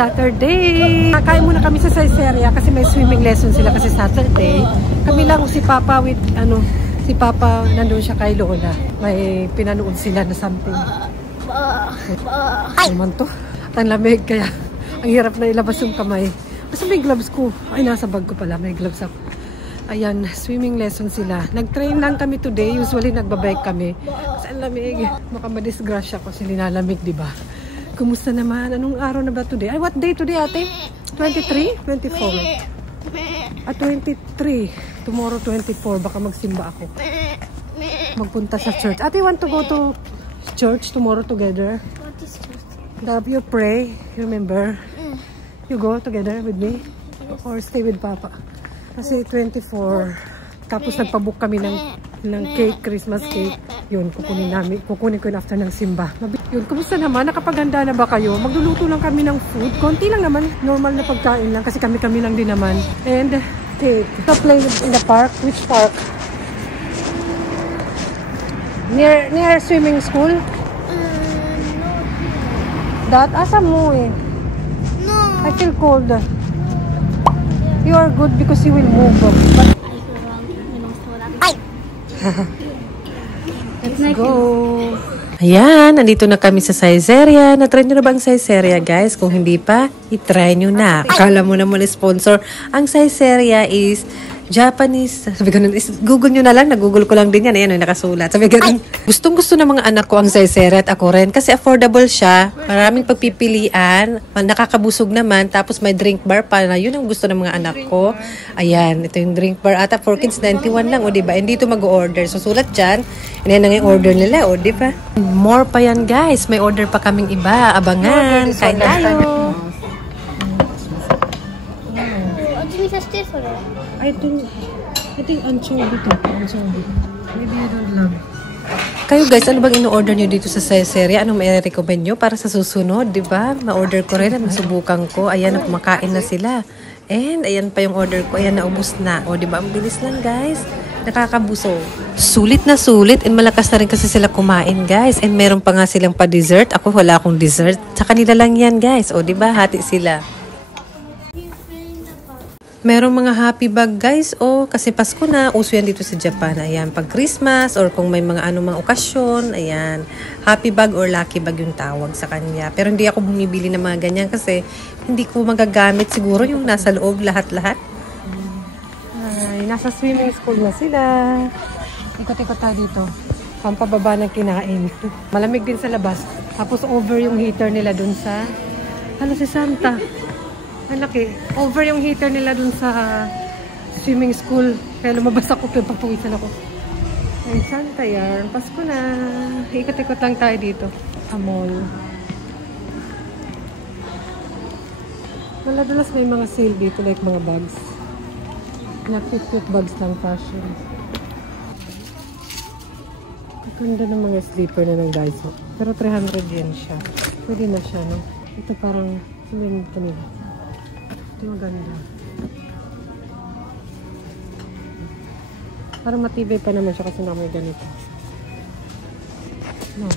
Saturday! Kakain muna kami sa Saiseria kasi may swimming lesson sila kasi Saturday. Kami lang si Papa with si Papa nandun siya kay Lola. May pinanood sila na something. Ay man to. Ang lamig kaya ang hirap na ilabas yung kamay. Kasi may gloves ko. Ay nasa bag ko pala. May gloves ako. Ayan, swimming lesson sila. Nag-train lang kami today. Usually nagbabike kami. Kasi ang lamig. Baka madisgrasya ko kasi nilalamig, di ba? Kumusta naman? Anong araw na ba today? Ay, what day today, ate? 23? 24? 23. Tomorrow, 24. Baka magsimba ako. Magpunta sa church. Ate, want to go to church tomorrow together? What is church? Love you, pray. Remember? You go together with me? Or stay with Papa? Kasi 24. Tapos nagpabook kami ng cake, Christmas cake. Yun, kukunin ko yun after ng simba. Yun, kumusta naman? Nakapaganda na ba kayo? Magluluto lang kami ng food. Konti lang naman. Normal na pagkain lang. Kasi kami lang din naman. And cake. So, play in the park. Which park? Near swimming school? No. That? Asa mo eh? No. I feel cold. You are good because you will move. But let's go. Ayan, nandito na kami sa Saiseria. Na-try nyo na ba ang Saiseria, guys? Kung hindi pa, i-try nyo na. Akala mo naman sponsor. Ang Saiseria is Japanese. Sabi ganun, Google nyo na lang. Nag-Google ko lang din yan. Ayan, nakasulat. Sabi ganun, gustong-gusto ng mga anak ko ang Saiseria at ako rin. Kasi affordable siya. Maraming pagpipilian. Nakakabusog naman. Tapos may drink bar pa na. Yun ang gusto ng mga anak ko. Ayan, ito yung drink bar. Ata 4 kids, 91 lang. O diba? Hindi ito mag-order. So, sulat dyan. Yan ang order nila. O diba? More pa yan, guys. May order pa kaming iba. Abangan. Kain tayo. I think anchovy to. Anchovy. Maybe you don't love. Kayo guys, ano bang ino-order nyo dito sa Saiseria? Anong may recommend nyo para sa susunod, di ba? Ma-order ko rin at masubukan ko. Ayan, kumakain na sila. And ayan pa yung order ko. Ayan, naubos na. O, di ba? Ang bilis lang, guys. Nakakabuso. Sulit na sulit. And malakas na rin kasi sila kumain, guys. And meron pa nga silang pa-dessert. Ako wala akong dessert. Sa kanila lang yan, guys. O, di ba? Hati sila. Merong mga happy bag, guys. O, kasi Pasko na. Uso yan dito sa Japan. Ayan, pag Christmas or kung may mga anumang okasyon. Ayan, happy bag or lucky bag yung tawag sa kanya. Pero hindi ako bumibili ng mga ganyan kasi hindi ko magagamit siguro yung nasa loob lahat-lahat. Ay, nasa swimming school na sila. Ikot-ikot tayo dito. Pampababa ng kinain. Malamig din sa labas. Tapos over yung heater nila dun sa si Santa. Ang laki. Over yung heater nila dun sa swimming school. Kaya lumabas ako, kaya papawisan ako. Ay, Santa yan. Pasko na. Ikot-ikot lang tayo dito. Sa mall. Maladalas may mga sale dito, like mga bags. Na-cute bags lang, fashion. Ganda ng mga slipper na ng Daiso. Pero 300 yen siya. Pwede na siya, no? Ito parang, yun kanila. Ito maganda. Parang matibay pa naman siya kasi na may ganito. No.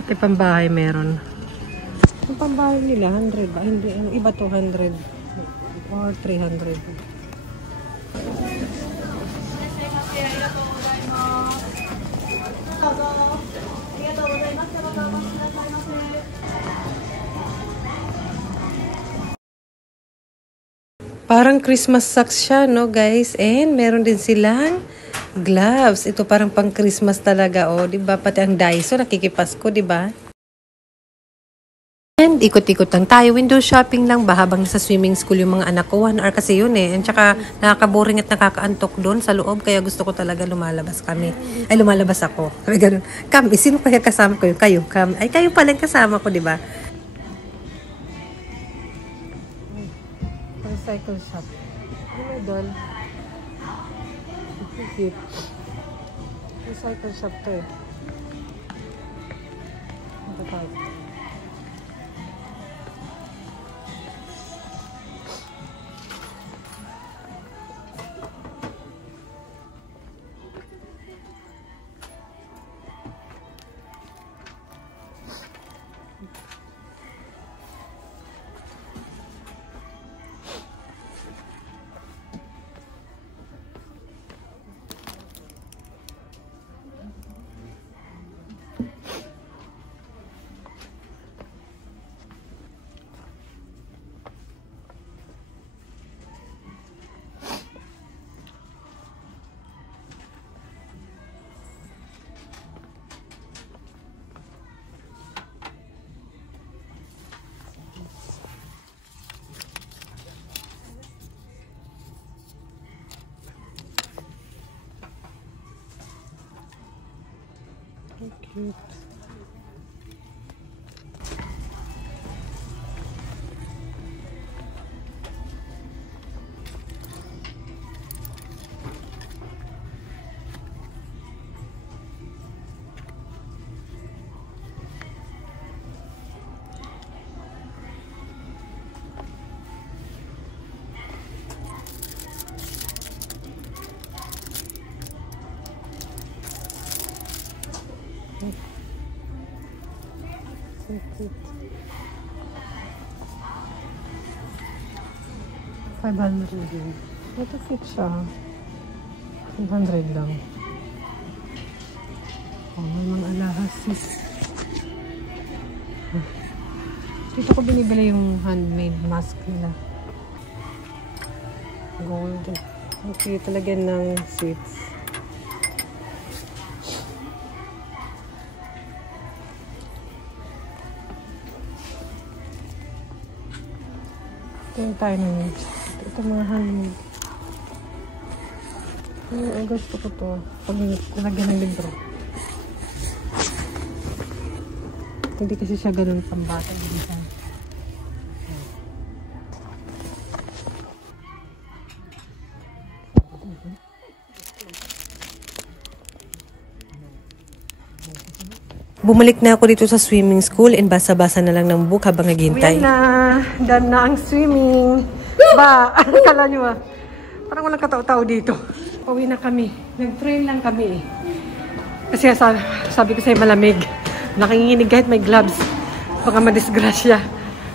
Pati pambahay meron. Yung pambahay nila, 100 ba? Hindi, ano, iba 200 or 300. Parang Christmas socks siya, no, guys? And meron din silang gloves. Ito parang pang Christmas talaga, oh. Diba? Pati ang Daiso, nakikipasko, diba? And ikot-ikot lang tayo. Window shopping lang ba habang nasa swimming school yung mga anak ko? 1 hour kasi yun eh. And tsaka nakaka-boring at nakakaantok doon sa loob. Kaya gusto ko talaga lumalabas kami. Ay, lumalabas ako. Kami ganun. Kami, sino kaya kasama ko? Kayo. Ay, kayo pala yung kasama ko, diba? Recycle shop. Oh my God. Cute. Recycle shop to eh. Ito tayo. cute. So cute. 500 din. Ito cute siya. 500 lang. Oh, may mga alahas. Dito ko binibili yung handmade mask nila. Gold. Ang cute talaga ng sweets. Ito tayo ng ito mga handmade. Ay, gusto ko to. Pag nalagyan ng libro. Hindi kasi siya ganun pambata. Bumalik na ako dito sa swimming school and basa-basa na lang ng book habang naghihintay. Uyan na! Done na ang swimming. Ba! Kala nyo ba? Parang walang katao-tao dito. Pauwi na kami. Nag-train lang kami eh. Kasi sabi ko sa'yo malamig. Nakinginig kahit may gloves. Baka madisgrasya.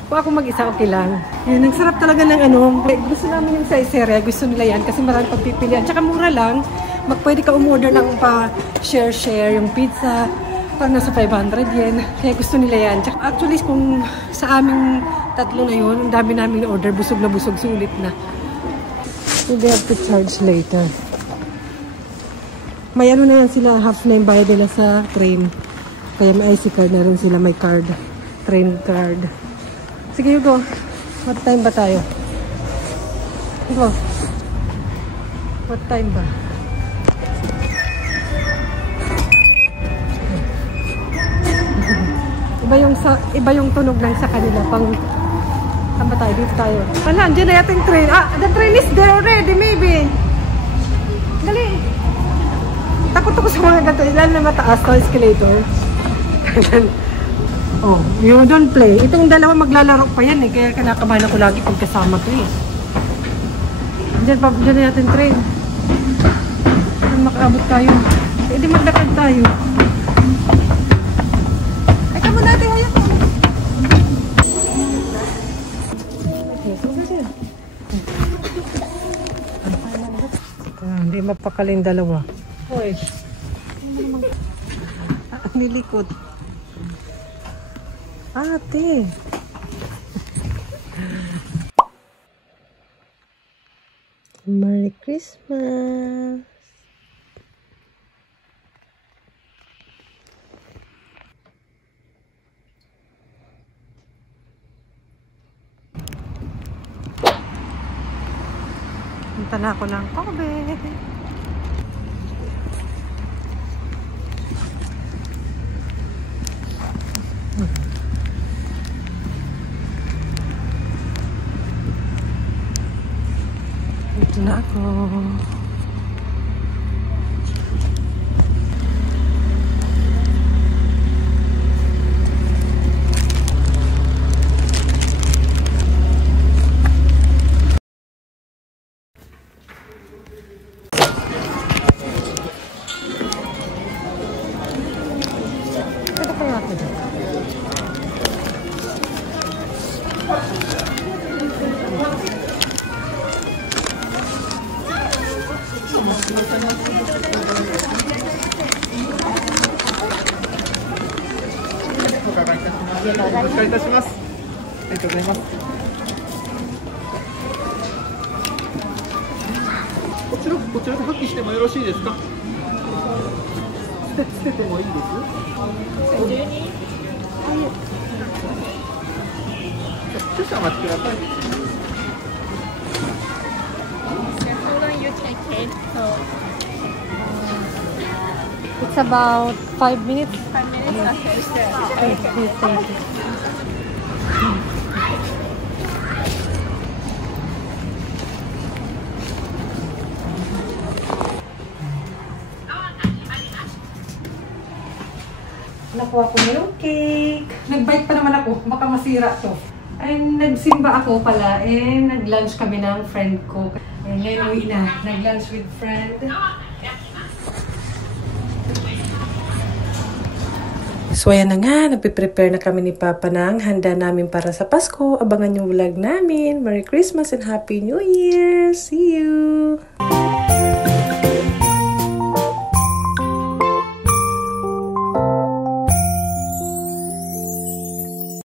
Kung ako mag-isa, okay lang. Yan, nagsarap talaga ng ano. Gusto namin yung size area. Gusto nila yan kasi maraming pagpipilian. Tsaka mura lang. Pwede ka umorder ng pa-share-share yung pizza. Parang nasa 500 yen. Kaya gusto nila yan. Tsaka actually, kung sa aming tatlo na yun, ang dami namin order. Busog na busog. Sulit na. So they have to charge later. May ano na yan sila. Half na yung bayad nila sa train. Kaya may IC card na rin sila. May card. Train card. Sige, Hugo. What time ba tayo? Hugo. What time ba? Iba yung tunog lang sa kanila. Saan ba tayo? Dito tayo. Wala, andyan na yata yung train. Ah, the train is there already, maybe. Dali. Takot ako sa mga ganito. Ilan na mataas na escalator. Oh, you don't play. Itong dalawa maglalaro pa yan eh. Kaya kinakabahan ako lagi pagkasama ko eh. Diyan na yata yung train. Saan makaabot tayo? Eh di maglakad tayo. Ay, kamo natin ngayon. Hindi mapakaling dalawa. Hoy. Nilikot. Ate. Merry Christmas. Punta na ako ng Kobe. Ito na ako. Ito kaya ako dito. It's about 5 minutes. 5 minutes? Okay. Thank you. Nakuha ko na yung cake. Nag-bite pa naman ako. Baka masira to. Ay, nagsimba ako pala. Nag-lunch kami ng friend ko. Ngayon, uwi na. Nag-lunch with friend. So, ayan na nga. Nagpe-prepare na kami ni Papa ng handa namin para sa Pasko. Abangan yung vlog namin. Merry Christmas and Happy New Year! See you!